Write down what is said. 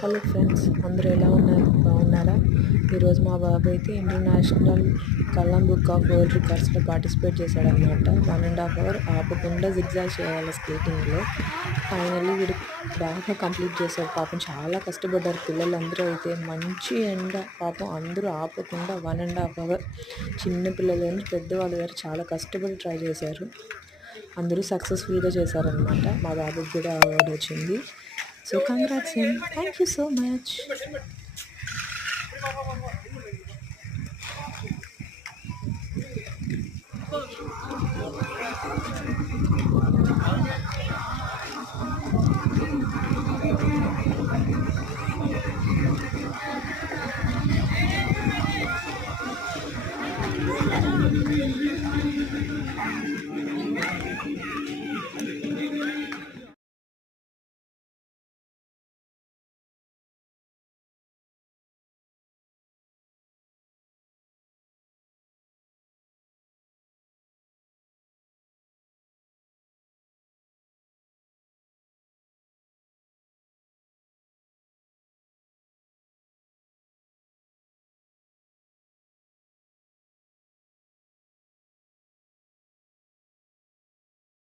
Hello friends, అందరూ ఎలా ఉన్నారు? బాగున్నారా? ఈరోజు మా బాబు అయితే international Kalam book of world రికార్డ్స్లో పార్టిసిపేట్ చేశాడనమాట. 1.5 అవర్ ఆపకుండా జిగ్జాగ్ చేయాలి స్కేటింగ్లో. ఫైనల్లీ వీడు బాగా కంప్లీట్ చేశాడు. పాపం చాలా కష్టపడ్డారు పిల్లలందరూ. అయితే మంచి ఎండ, పాపం అందరూ ఆపకుండా 1.5 అవర్, చిన్న పిల్లల నుంచి పెద్దవాళ్ళ దగ్గర చాలా కష్టపడి ట్రై చేశారు. అందరూ సక్సెస్ఫుల్గా చేశారనమాట. మా బాబుకి కూడా అవార్డు వచ్చింది. So congrats him. Thank you so much.